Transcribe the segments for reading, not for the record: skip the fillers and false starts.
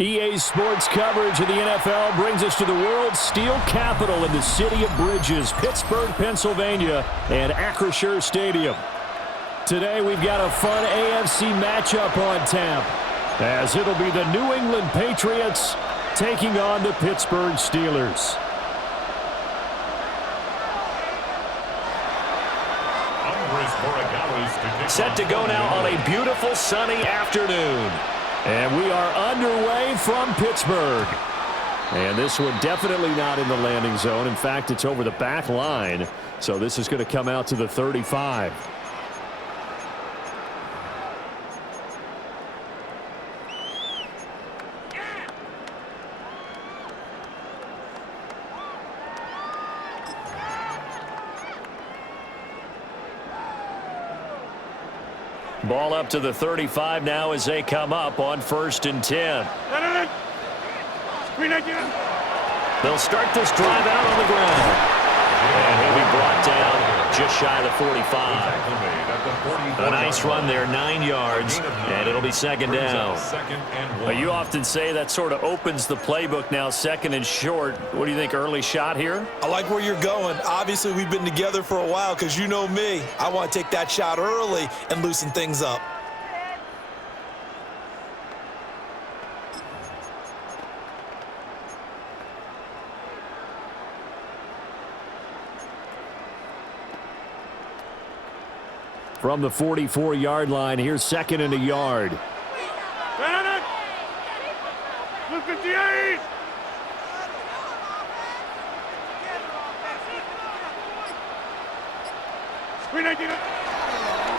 EA Sports coverage of the NFL brings us to the world's steel capital in the city of Bridges, Pittsburgh, Pennsylvania, and Acrisure Stadium. Today we've got a fun AFC matchup on tap, as it'll be the New England Patriots taking on the Pittsburgh Steelers. Set to go now on a beautiful sunny afternoon. And we are underway from Pittsburgh. And this one definitely not in the landing zone. In fact, it's over the back line. So this is going to come out to the 35. Ball up to the 35 now as they come up on 1st and 10. They'll start this drive out on the ground. And he'll be brought down just shy of the 45. A nice run there, 9 yards, and it'll be 2nd down. Well, you often say that sort of opens the playbook now, 2nd and short. What do you think, early shot here? I like where you're going. Obviously, we've been together for a while because you know me. I want to take that shot early and loosen things up. From the 44-yard line, here's 2nd and a yard.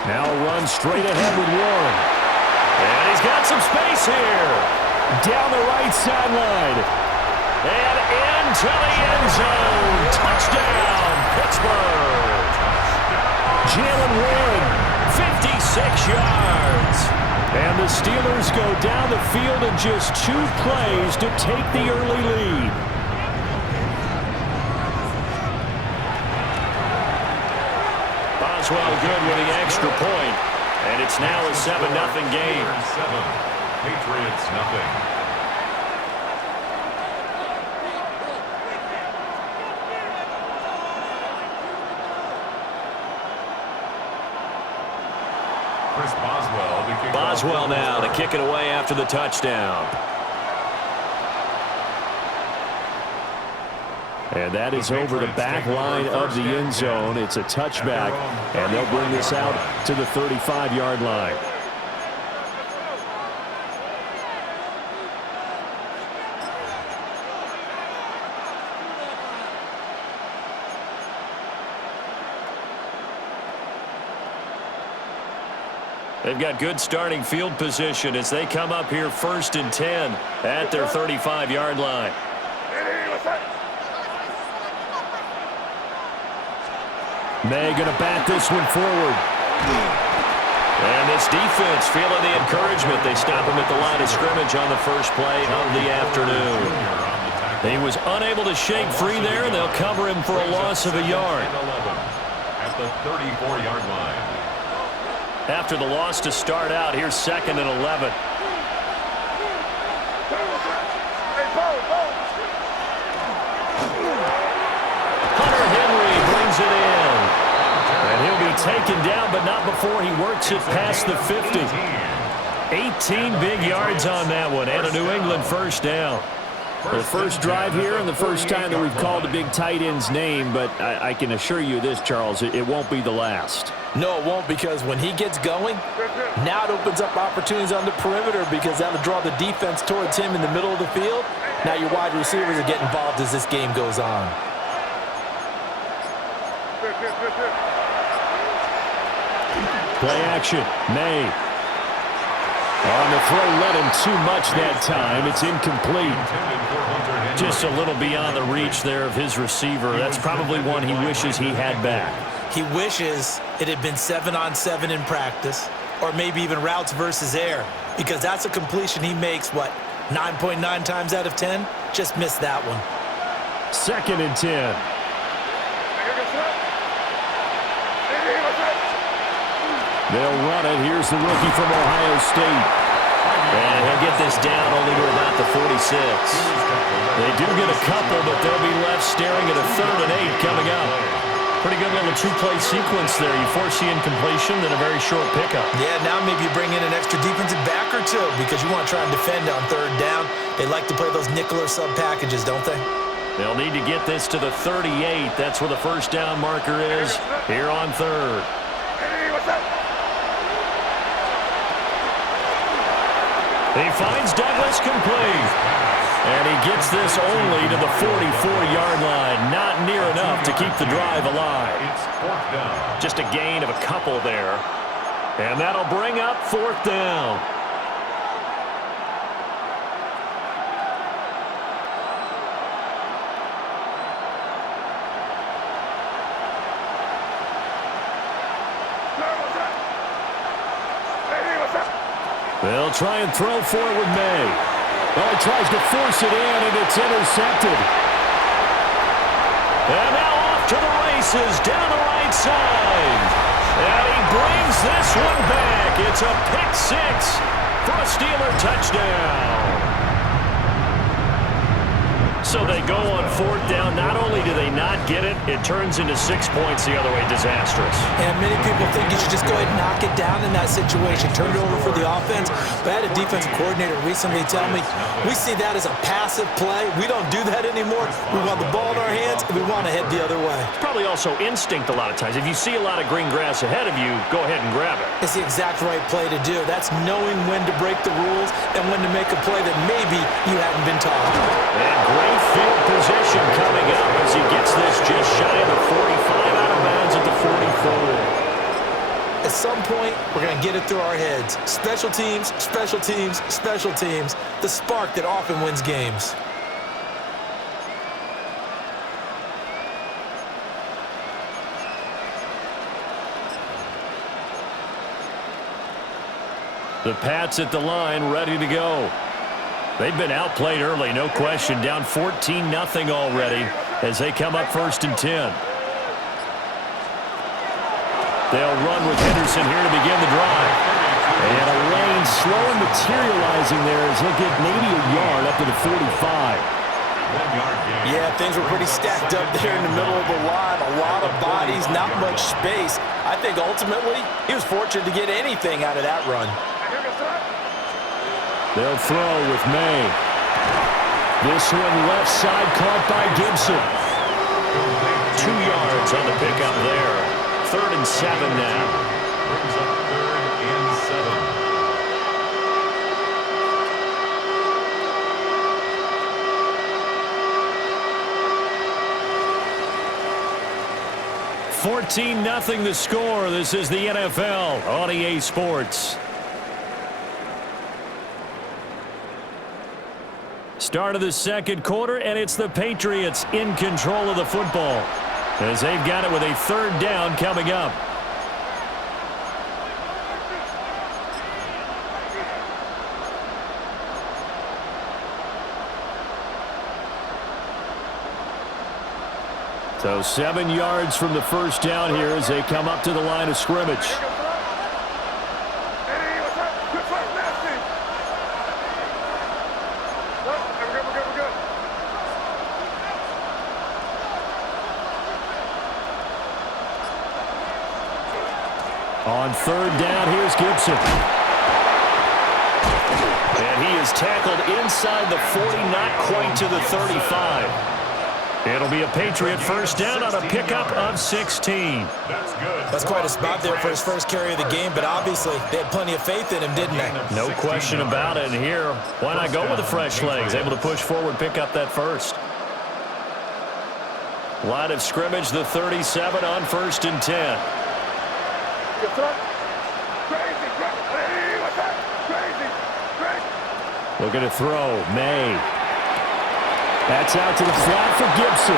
Now run straight ahead with Warren. And he's got some space here. Down the right sideline. And into the end zone. Touchdown, Pittsburgh. Jalen Warren, 56 yards. And the Steelers go down the field in just 2 plays to take the early lead. Boswell good with the extra point. And it's now a 7-0 game. 7, Patriots nothing. Boswell now to kick it away after the touchdown. And that is over the back line of the end zone. It's a touchback, and they'll bring this out to the 35-yard line. They've got good starting field position as they come up here 1st and 10 at their 35-yard line. May going to bat this one forward. And this defense feeling the encouragement. They stop him at the line of scrimmage on the first play of the afternoon. He was unable to shake free there, and they'll cover him for a loss of a yard. At the 34-yard line. After the loss to start out, here's 2nd and 11. Hunter Henry brings it in. And he'll be taken down, but not before he works it past the 50. 18 big yards on that one, and a New England 1st down. The first drive here and the first time that we've called a big tight end's name, but I can assure you this, Charles, it won't be the last. No, it won't, because when he gets going, now it opens up opportunities on the perimeter because that'll draw the defense towards him in the middle of the field. Now your wide receivers will get involved as this game goes on. Play action. May. On the throw, led him too much that time. It's incomplete. Just a little beyond the reach there of his receiver. That's probably one he wishes he had back. He wishes it had been 7-on-7 in practice, or maybe even routes versus air, because that's a completion he makes, 9.9 times out of 10? Just missed that one. 2nd and 10. They'll run it. Here's the rookie from Ohio State. And he'll get this down only to about the 46. They do get a couple, but they'll be left staring at a 3rd and 8 coming up. Pretty good little two-play sequence there. You force the incompletion, then a very short pickup. Yeah, now maybe you bring in an extra defensive back or two because you want to try and defend on 3rd down. They like to play those nickel or sub packages, don't they? They'll need to get this to the 38. That's where the first down marker is here on 3rd. He finds Douglas complete. And he gets this only to the 44-yard line. Not near enough to keep the drive alive. It's 4th down. Just a gain of a couple there. And that'll bring up 4th down. They'll try and throw for it with May. Well, he tries to force it in, and it's intercepted. And now off to the races down the right side. And he brings this one back. It's a pick 6 for a Steeler touchdown. So they go on 4th down. Not only do they not get it, it turns into 6 points the other way. Disastrous. And many people think you should just go ahead and knock it down in that situation. Turn it over for the offense. But I had a defensive coordinator recently tell me, we see that as a passive play. We don't do that anymore. We want the ball in our hands, and we want to head the other way. It's probably also instinct a lot of times. If you see a lot of green grass ahead of you, go ahead and grab it. It's the exact right play to do. That's knowing when to break the rules and when to make a play that maybe you haven't been taught. And great field position coming up as he gets this just shy of the 45, out of bounds at the 44. At some point, we're going to get it through our heads. Special teams, special teams, special teams. The spark that often wins games. The Pats at the line, ready to go. They've been outplayed early, no question. Down 14-0 already as they come up 1st and 10. They'll run with Henderson here to begin the drive. And a lane slow and materializing there as he'll get maybe a yard up to the 45. 1 yard gain. Yeah, things were pretty stacked up there in the middle of the line. A lot of bodies, not much space. I think ultimately he was fortunate to get anything out of that run. They'll throw with May. This one left side caught by Gibson. 2 yards on the pickup there. 3rd and 7 now. Brings up 3rd and 7. 14-0 the score. This is the NFL on EA Sports. Start of the 2nd quarter, and it's the Patriots in control of the football as they've got it with a 3rd down coming up. So 7 yards from the first down here as they come up to the line of scrimmage. On 3rd down, here's Gibson. And he is tackled inside the 40, not quite to the 35. It'll be a Patriot first down on a pickup of 16. That's good. That's quite a spot there for his first carry of the game, but obviously they had plenty of faith in him, didn't they? No question about it. And here, why not go with the fresh legs? Able to push forward, pick up that first. Line of scrimmage, the 37 on 1st and 10. Looking to throw, May. That's out to the flat for Gibson.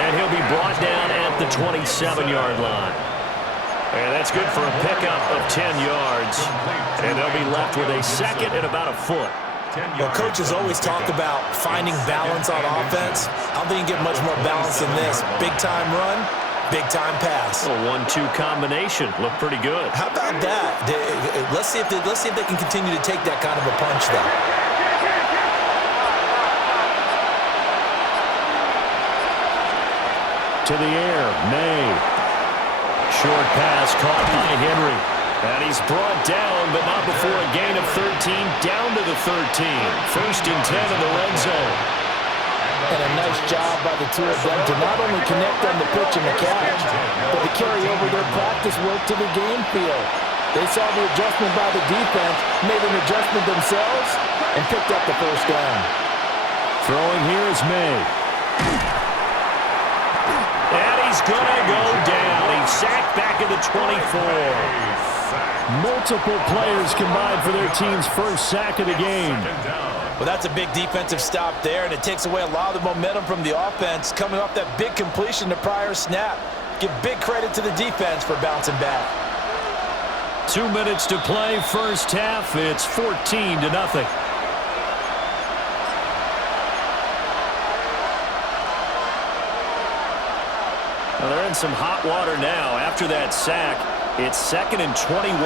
And he'll be brought down at the 27-yard line. And that's good for a pickup of 10 yards. And they'll be left with a 2nd and about a foot. Well, coaches always talk about finding balance on offense. I don't think you get much more balance than this. Big-time run, big-time pass. A 1-2 combination. Looked pretty good. How about that? Let's see if they can continue to take that kind of a punch, though. To the air, May. Short pass caught by Henry. And he's brought down, but not before a gain of 13, down to the 13. First and 10 in the red zone. And a nice job by the two of them to not only connect on the pitch and the catch, but to carry over their practice work to the game field. They saw the adjustment by the defense, made an adjustment themselves, and picked up the first down. Throwing here is May. And he's going to go down. He's sacked back at the 24. Multiple players combined for their team's first sack of the game. Well, that's a big defensive stop there, and it takes away a lot of the momentum from the offense coming off that big completion to prior snap. Give big credit to the defense for bouncing back. 2 minutes to play, first half. It's 14-0. Well, they're in some hot water now. After that sack, it's 2nd and 21.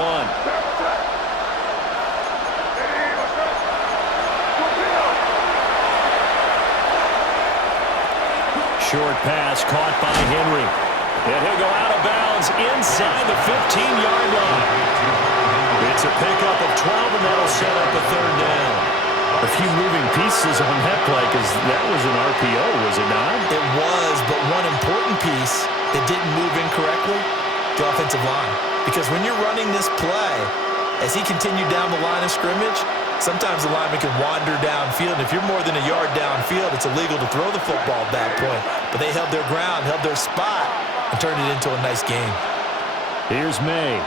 Short pass caught by Henry. And he'll go out of bounds inside the 15-yard line. It's a pickup of 12, and that'll set up a third down. A few moving pieces on that play because that was an RPO, was it not? It was, but one important piece that didn't move incorrectly, the offensive line. Because when you're running this play, as he continued down the line of scrimmage, sometimes the lineman can wander downfield. If you're more than a yard downfield, it's illegal to throw the football at that point. But they held their ground, held their spot, and turned it into a nice game. Here's May.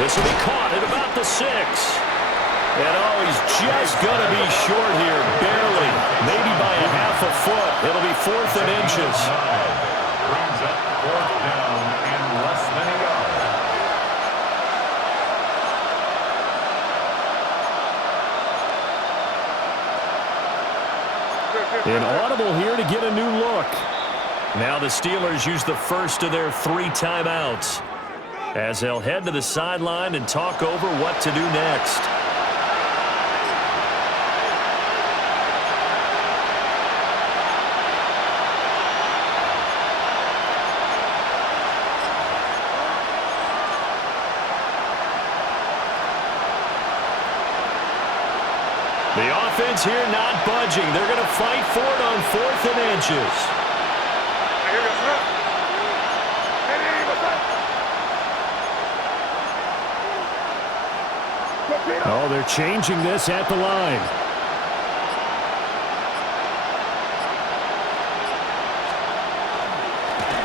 This will be caught at about the 6. And he's just going to be short here, barely, maybe by a half a foot. It'll be 4th and inches. Brings up 4th down and less than a yard. An audible here to get a new look. Now the Steelers use the first of their 3 timeouts as they'll head to the sideline and talk over what to do next. The offense here not budging. They're going to fight for it on 4th and inches. Oh, they're changing this at the line.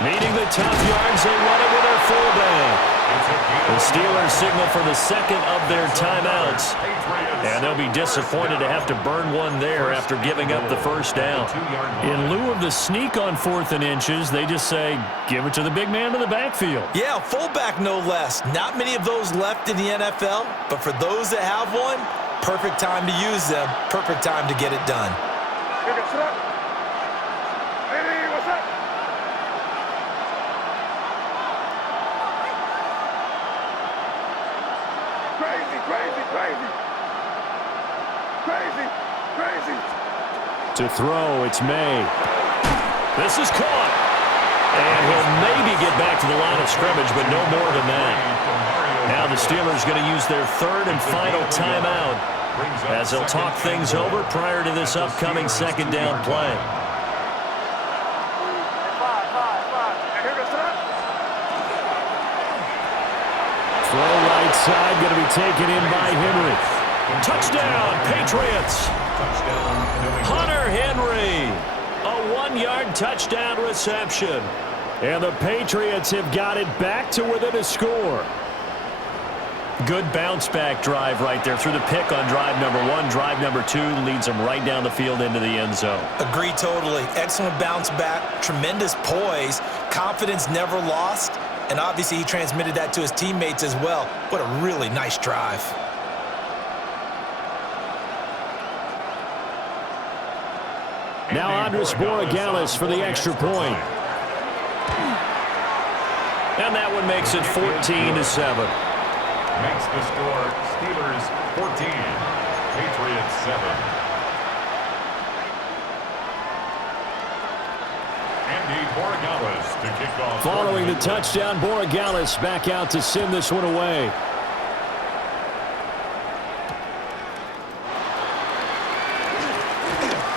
Needing the tough yards, they run it with their fullback. The Steelers signal for the 2nd of their timeouts. And they'll be disappointed to have to burn one there after giving up the first down. In lieu of the sneak on 4th and inches, they just say, give it to the big man in the backfield. Yeah, fullback no less. Not many of those left in the NFL, but for those that have one, perfect time to use them, perfect time to get it done. To throw, it's May. This is caught. And he'll maybe get back to the line of scrimmage, but no more than that. Now the Steelers going to use their 3rd and final timeout as they'll talk things over prior to this upcoming 2nd down play. Throw right side, going to be taken in by Henry. Touchdown, Patriots. Hunter Henry, a 1-yard touchdown reception. And the Patriots have got it back to within a score. Good bounce-back drive right there through the pick on drive number 1. Drive number 2 leads them right down the field into the end zone. Agree totally. Excellent bounce back, tremendous poise, confidence never lost, and obviously he transmitted that to his teammates as well. What a really nice drive. Now Andres Borregales for the extra point. And that one makes it 14-7. makes the score Steelers 14, Patriots 7. Andy Borregales to kick off. Following the touchdown, Borregales back out to send this one away.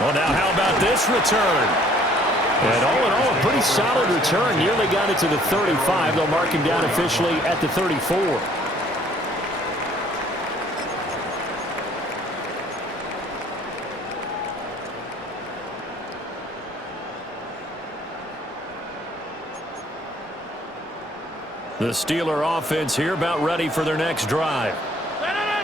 Well, now how about this return? And all in all, a pretty solid return. Nearly got it to the 35. They'll mark him down officially at the 34. The Steeler offense here about ready for their next drive.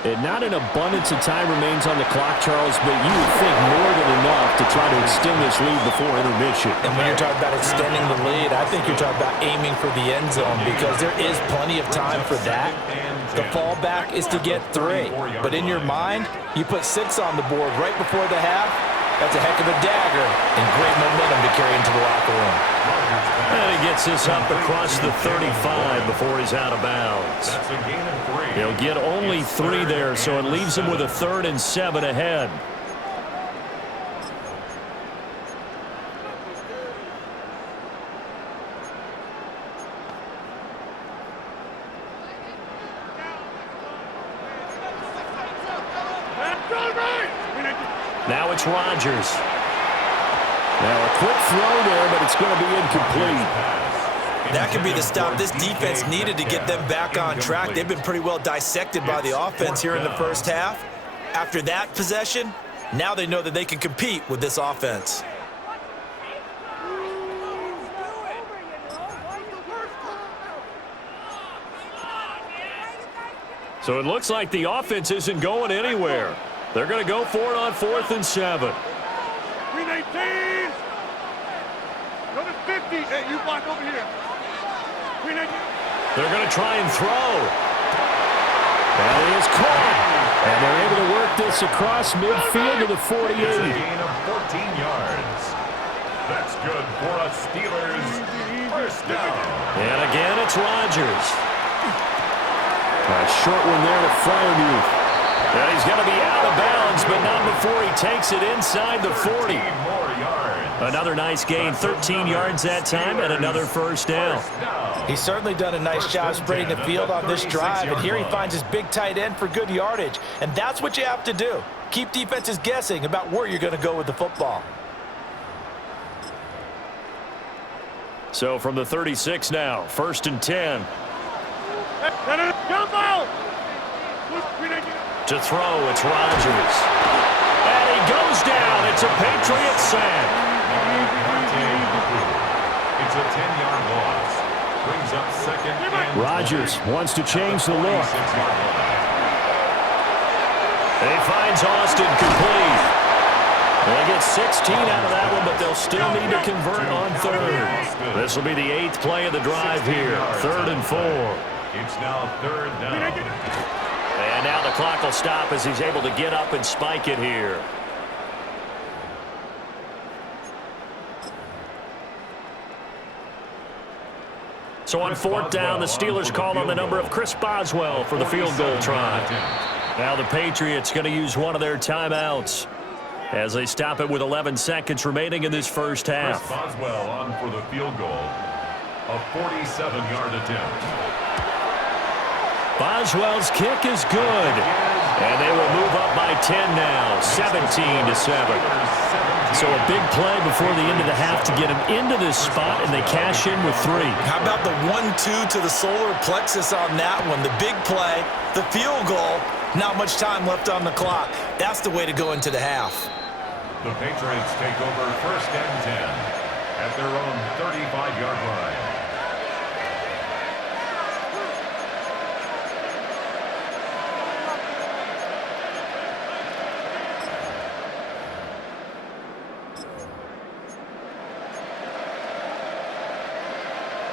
And not an abundance of time remains on the clock, Charles, but you would think more than enough to try to extend this lead before intermission. And when you're talking about extending the lead, I think you're talking about aiming for the end zone because there is plenty of time for that. The fallback is to get 3. But in your mind, you put 6 on the board right before the half. That's a heck of a dagger and great momentum to carry into the locker room. And he gets this up across the 35 before he's out of bounds. That's a gain of 3. He'll get only 3 there, so it leaves him with a 3rd and 7 ahead. Now it's Rodgers. Now a quick throw there, but it's going to be incomplete. That could be the stop this defense needed to get them back on track. They've been pretty well dissected by the offense here in the first half. After that possession, now they know that they can compete with this offense. So it looks like the offense isn't going anywhere. They're going to go for it on 4th and 7. Green 18. Go to 50. Hey, you block over here. Green 18. They're going to try and throw. That is caught. And they're able to work this across midfield to the 48. It's a gain of 14 yards. That's good for a Steelers first down. And again, it's Rodgers. A short one there to Freiermuth. And he's going to be out of bounds, but not before he takes it inside the 40. More yards. Another nice gain, 13 yards that time, and another first down. He's certainly done a nice job spreading the field on this drive, and here he finds his big tight end for good yardage. And that's what you have to do. Keep defenses guessing about where you're going to go with the football. So from the 36 now, 1st and 10. Jump out. To throw, it's Rodgers. And he goes down. It's a Patriot sack. It's a 10-yard loss. Brings up 2nd and Rodgers wants to change the look. 6-yard line. And he finds Austin complete. They get 16 out of that one, but they'll still need to convert on 3rd. This will be the 8th play of the drive here. 3rd and 4. It's now 3rd down. And now the clock will stop as he's able to get up and spike it here. So on 4th down, the Steelers call on the number of Chris Boswell for the field goal try. Now the Patriots going to use one of their timeouts as they stop it with 11 seconds remaining in this first half. Chris Boswell on for the field goal. A 47-yard attempt. Boswell's kick is good. And they will move up by 10 now, 17-7. So a big play before the end of the half to get him into this spot, and they cash in with 3. How about the 1-2 to the solar plexus on that one? The big play, the field goal, not much time left on the clock. That's the way to go into the half. The Patriots take over 1st and 10 at their own 35-yard line.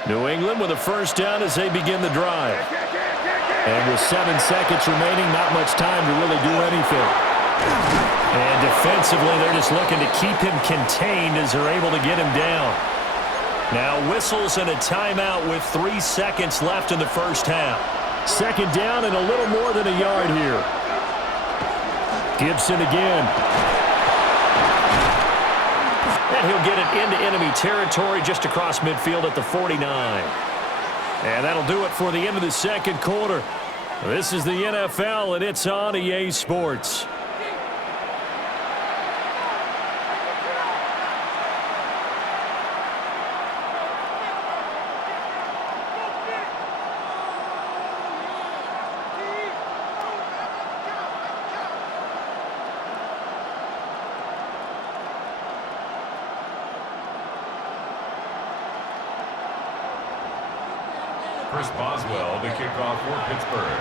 New England with a first down as they begin the drive. And with 7 seconds remaining, not much time to really do anything. And defensively, they're just looking to keep him contained as they're able to get him down. Now whistles and a timeout with 3 seconds left in the first half. Second down and a little more than a yard here. Gibson again. And he'll get it into enemy territory just across midfield at the 49. And that'll do it for the end of the second quarter. This is the NFL, and it's on EA Sports. Chris Boswell to kick off for Pittsburgh.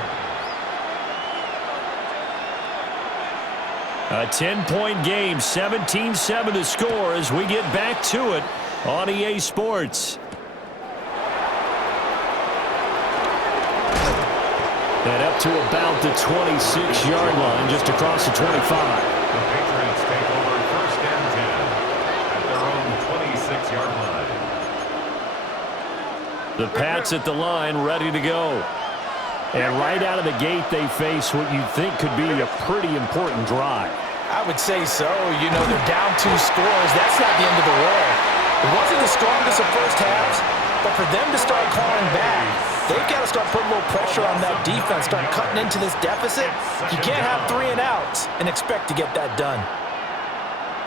A 10-point game, 17-7 to score as we get back to it on EA Sports. And up to about the 26-yard line, just across the 25. The Patriots take over first and 10 at their own 26-yard line. The Pats at the line, ready to go. And right out of the gate, they face what you'd think could be a pretty important drive. I would say so. You know, they're down 2 scores. That's not the end of the world. It wasn't the strongest of first halves, but for them to start clawing back, they've got to start putting a little pressure on that defense, start cutting into this deficit. You can't have 3 and outs and expect to get that done.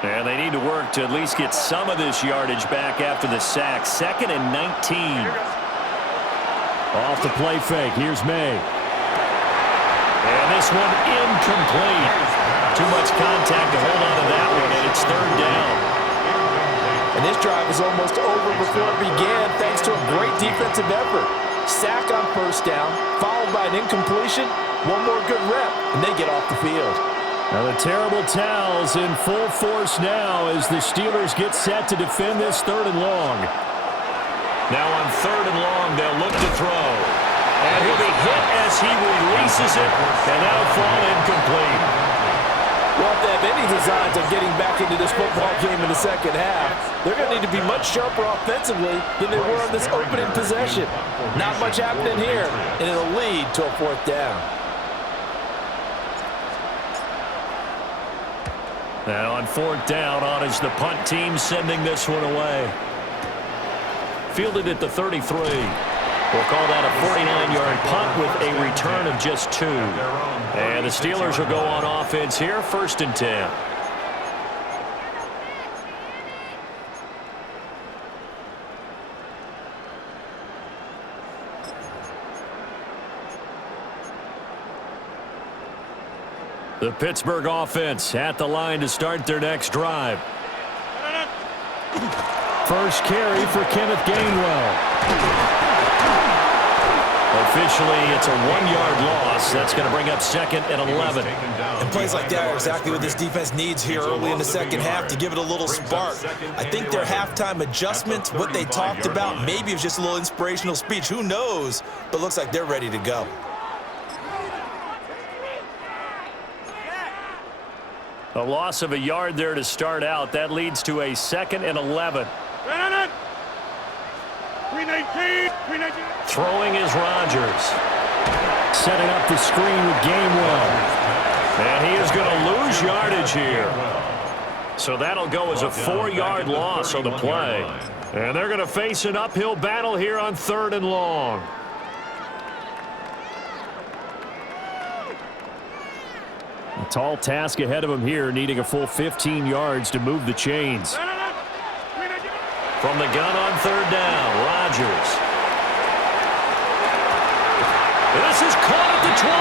And they need to work to at least get some of this yardage back after the sack. 2nd and 19. Off the play fake. Here's May. And this one incomplete. Too much contact to hold on to that one, and it's 3rd down. And this drive was almost over before it began thanks to a great defensive effort. Sack on 1st down, followed by an incompletion. One more good rep, and they get off the field. Now the terrible towels in full force now as the Steelers get set to defend this 3rd and long. Now on 3rd and long, they'll look to throw. And he'll be hit as he releases it, and that'll fall incomplete. Well, if they have any designs of getting back into this football game in the second half, they're going to need to be much sharper offensively than they were on this opening possession. Not much happening here, and it'll lead to a 4th down. Now on 4th down, on is the punt team sending this one away. Fielded at the 33. We'll call that a 49-yard punt with a return of just 2. And the Steelers will go on offense here, 1st and 10. The Pittsburgh offense at the line to start their next drive. First carry for Kenneth Gainwell. Officially, it's a 1-yard loss. That's going to bring up 2nd and 11. And plays like that are exactly what this defense needs here early in the second half to give it a little spark. I think their halftime adjustments, what they talked about, maybe it was just a little inspirational speech. Who knows? But looks like they're ready to go. A loss of a yard there to start out. That leads to a 2nd and 11. Throwing is Rodgers. Setting up the screen with Gainwell. And he is going to lose yardage here. So that'll go as a 4-yard loss on the play. And they're going to face an uphill battle here on 3rd and long. A tall task ahead of him here, needing a full 15 yards to move the chains. From the gun on 3rd down, Rodgers. This is caught at the 20.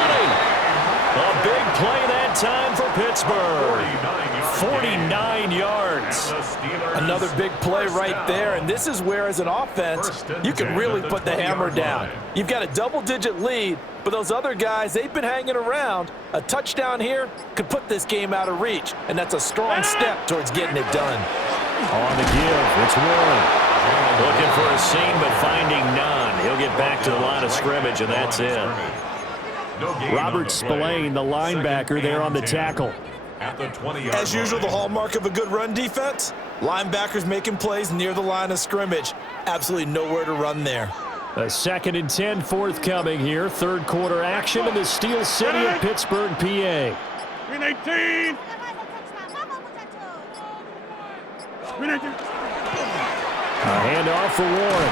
A big play that time for Pittsburgh. 49 yards. Another big play right there, and this is where, as an offense, you can really put the hammer down. You've got a double-digit lead, but those other guys, they've been hanging around. A touchdown here could put this game out of reach, and that's a strong step towards getting it done. On the give, it's Warren. Looking for a seam, but finding none. He'll get back to the line of scrimmage, and that's it. Robert Spillane, the linebacker, there on the tackle. As usual, the hallmark of a good run defense, linebackers making plays near the line of scrimmage. Absolutely nowhere to run there. A 2nd and 10 forthcoming here. Third quarter action in the Steel City of Pittsburgh, PA. Green 18. Green 18. A handoff for Warren.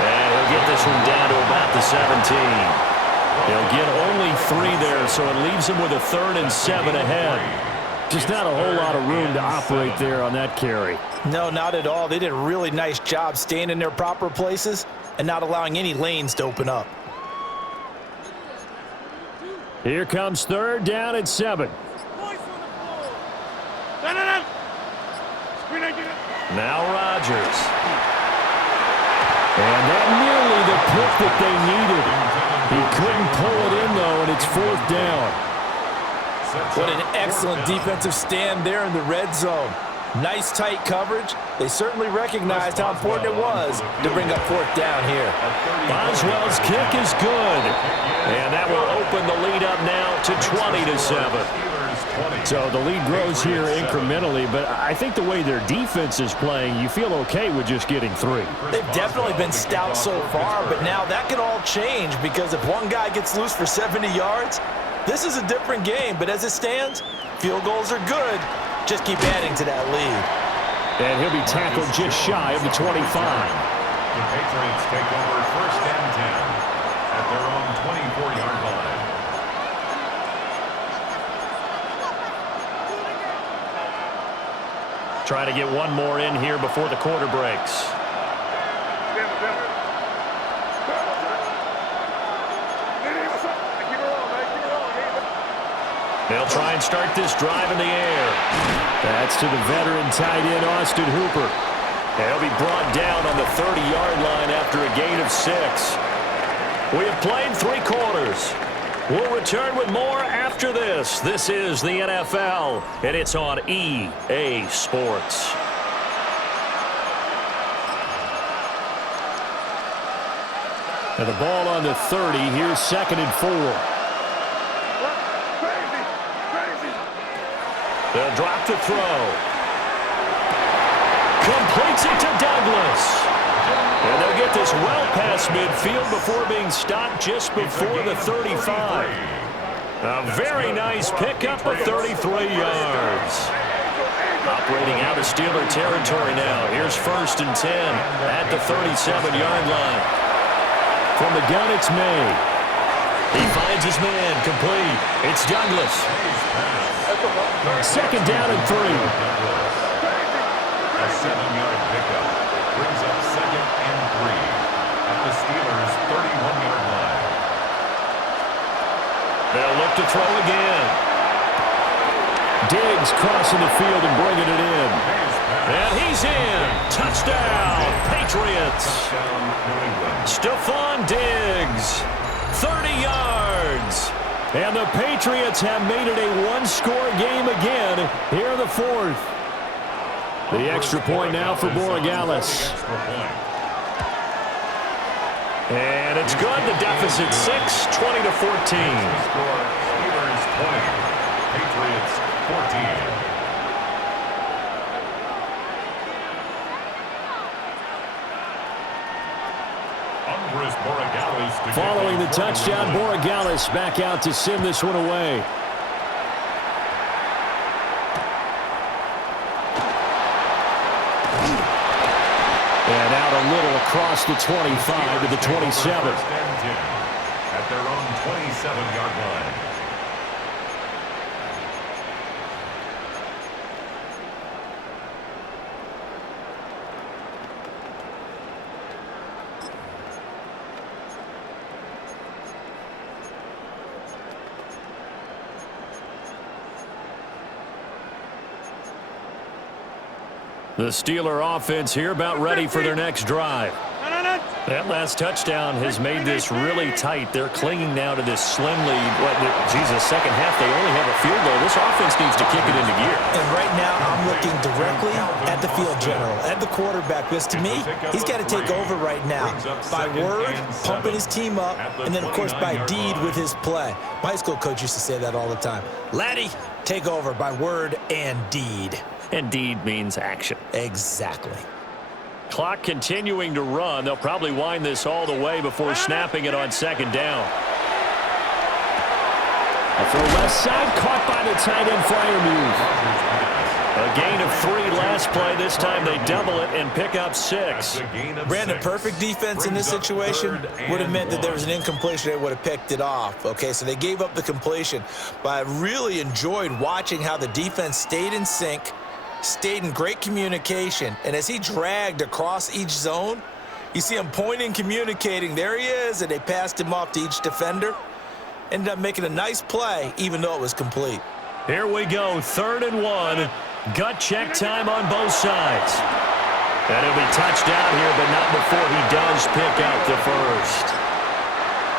And he'll get this one down to about the 17. He'll get only 3 there, so it leaves him with a 3rd and 7 ahead. Just not a whole lot of room to operate there on that carry. No, not at all. They did a really nice job staying in their proper places and not allowing any lanes to open up. Here comes 3rd down and 7. Now Rodgers. And that nearly the pick that they needed. He couldn't pull it in, though, and it's 4th down. What an excellent defensive stand there in the red zone. Nice tight coverage. They certainly recognized how important it was to bring up 4th down here. Boswell's kick is good. And that will open the lead up now to 20-7. So the lead grows here incrementally, but I think the way their defense is playing, you feel okay with just getting 3. They've definitely been stout so far, but now that can all change because if one guy gets loose for 70 yards, this is a different game. But as it stands, field goals are good. Just keep adding to that lead. And he'll be tackled just shy of the 25. The Patriots take over 1st and 10 at their own 24-yard line. Try to get one more in here before the quarter breaks. They'll try and start this drive in the air. That's to the veteran tight end, Austin Hooper. He'll be brought down on the 30-yard line after a gain of 6. We have played 3 quarters. We'll return with more after this. This is the NFL, and it's on EA Sports. And the ball on the 30. Here's 2nd and 4. They'll drop the throw. Completes it to Douglas. And they'll get this well past midfield before being stopped just before the 35. A very nice pickup of 33 yards. Operating out of Steeler territory now. Here's 1st and 10 at the 37-yard line. From the gun, it's May. He finds his man, complete. It's Douglas. 2nd down and 3. A 7-yard pickup brings up 2nd and 3 at the Steelers' 31-yard line. They'll look to throw again. Diggs crossing the field and bringing it in. And he's in. Touchdown, Patriots. Stephon Diggs, 30 yards. And the Patriots have made it a one-score game again here in the 4th. The extra point now for Borregales. And it's good. The deficit 6, 20-14. Steelers 20, Patriots 14. Following the touchdown, Borregales back out to send this one away. And out a little across the 25 to the 27. At their own 27-yard line. The Steeler offense here about ready for their next drive. That last touchdown has made this really tight. They're clinging now to this slim lead. Jesus, second half, they only have a field goal. This offense needs to kick it into gear. And right now, I'm looking directly at the field general, at the quarterback, because to me, he's got to take over right now. By word, pumping his team up, and then, of course, by deed with his play. My high school coach used to say that all the time. Laddie, take over by word and deed. And deed means action. Exactly. Clock continuing to run. They'll probably wind this all the way before snapping it on second down. For left side, caught by the tight end Freiermuth. A gain of 3 last play. This time they double it and pick up 6. Brandon, perfect defense in this situation would have meant that there was an incompletion. They would have picked it off. Okay, so they gave up the completion. But I really enjoyed watching how the defense stayed in sync, stayed in great communication. And as he dragged across each zone, you see him pointing, communicating. There he is, and they passed him off to each defender. Ended up making a nice play, even though it was complete. Here we go, 3rd and 1. Gut check time on both sides. And he'll be touchdown here, but not before he does pick up the first.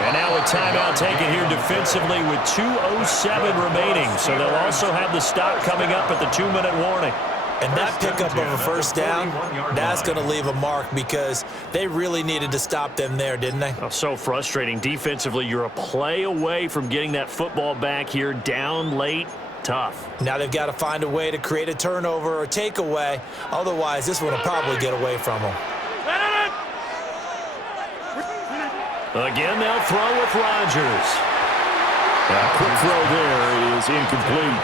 And now a timeout taken here defensively with 2:07 remaining. So they'll also have the stop coming up at the 2-minute warning. And that pickup of a first down, that's going to leave a mark because they really needed to stop them there, didn't they? Oh, so frustrating. Defensively, you're a play away from getting that football back here, down late. Tough. Now they've got to find a way to create a turnover or takeaway. Otherwise, this one will probably get away from them. Again, they'll throw with Rodgers. A quick throw there is incomplete.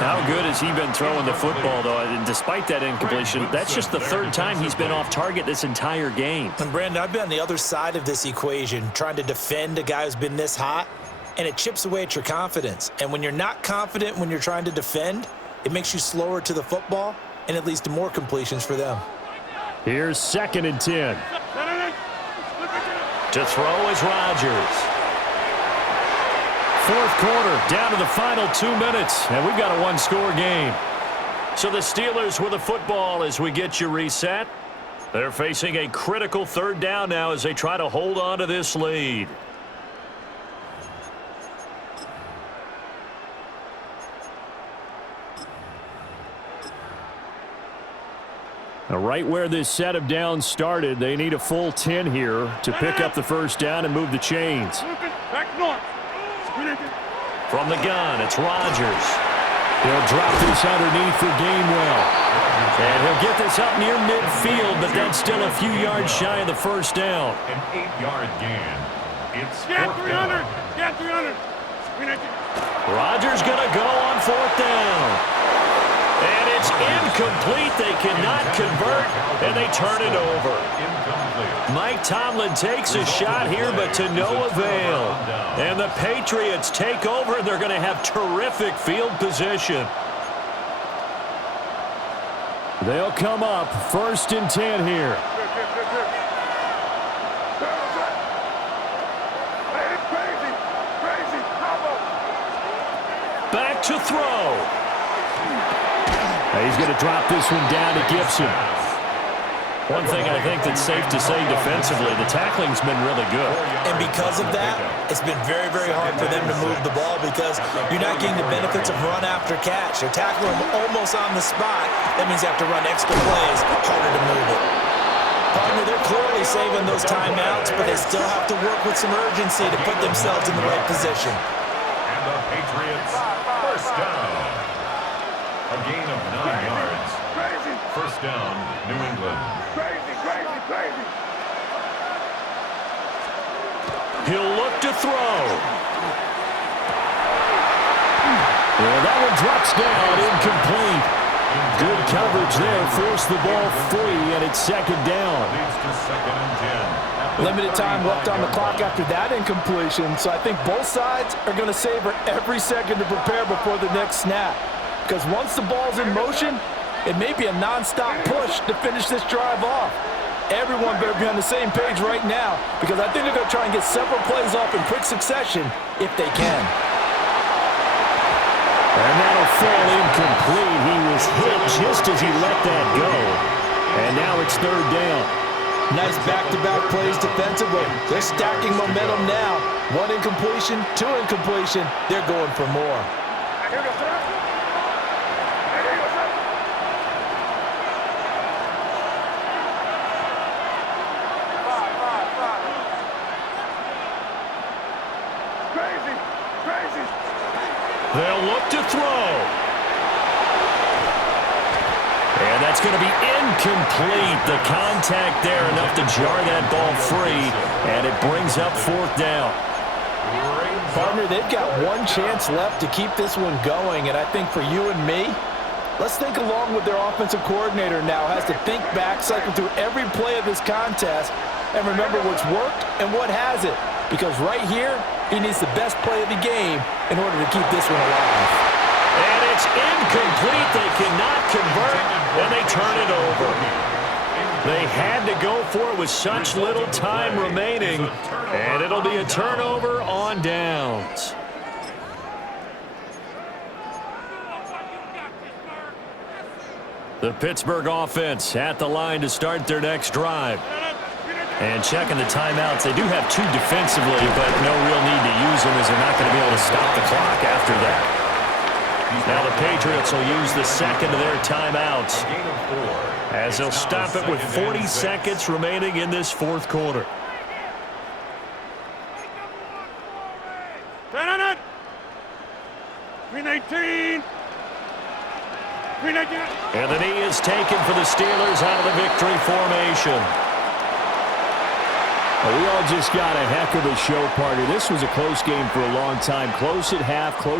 How good has he been throwing the football, though? And despite that incompletion, that's just the 3rd time he's been off target this entire game. And Brandon, I've been on the other side of this equation, trying to defend a guy who's been this hot. And it chips away at your confidence. And when you're not confident when you're trying to defend, it makes you slower to the football, and it leads to more completions for them. Here's 2nd and 10. To throw is Rodgers. 4th quarter, down to the final 2 minutes, and we've got a 1-score game. So the Steelers with the football as we get you reset. They're facing a critical 3rd down now as they try to hold on to this lead. Now, right where this set of downs started, they need a full 10 here to pick up the first down and move the chains. From the gun, it's Rodgers. He'll drop this underneath for Gainwell. And he'll get this up near midfield, but that's still a few yards shy of the first down. An 8-yard gain. It's 300. Get 300. Rodgers going to go on 4th down. And it's incomplete. They cannot convert, and they turn it over. Mike Tomlin takes a shot here, but to no avail. And the Patriots take over, and they're going to have terrific field position. They'll come up 1st and 10 here. Back to throw. He's going to drop this one down to Gibson. One thing I think that's safe to say defensively, the tackling's been really good. And because of that, it's been very, very hard for them to move the ball because you're not getting the benefits of run after catch. They're tackling them almost on the spot. That means they have to run extra plays, harder to move it. Partner, they're clearly saving those timeouts, but they still have to work with some urgency to put themselves in the right position. And the Patriots, first down. A gain of 9 yards. First down, New England. He'll look to throw. Well, that one drops down, incomplete. Good coverage there, forced the ball free, and it's 2nd down. Leads to 2nd and 10. Limited time left on the clock after that incompletion, so I think both sides are going to savor every second to prepare before the next snap. Because once the ball's in motion, it may be a non-stop push to finish this drive off. Everyone better be on the same page right now because I think they're going to try and get several plays off in quick succession if they can. And that'll fall incomplete. He was hit just as he let that go. And now it's 3rd down. Nice back-to-back plays defensively. They're stacking momentum now. 1 incompletion, 2 incompletion. They're going for more. They'll look to throw. And that's going to be incomplete. The contact there enough to jar that ball free, and it brings up fourth down. Partner, they've got one chance left to keep this one going, and I think for you and me, let's think along with their offensive coordinator now. Has to think back, cycle through every play of this contest, and remember what's worked and what hasn't. Because right here, he needs the best play of the game in order to keep this one alive. And it's incomplete. They cannot convert, and they turn it over. They had to go for it with such little time remaining, and it'll be a turnover on downs. The Pittsburgh offense at the line to start their next drive. And checking the timeouts, they do have two defensively, but no real need to use them as they're not going to be able to stop the clock after that. Now the Patriots will use the second of their timeouts as they'll stop it with 40 seconds remaining in this fourth quarter. Green 18. Green 18. And the knee is taken for the Steelers out of the victory formation. Well, we all just got a heck of a show, partner. This was a close game for a long time. Close at half, close.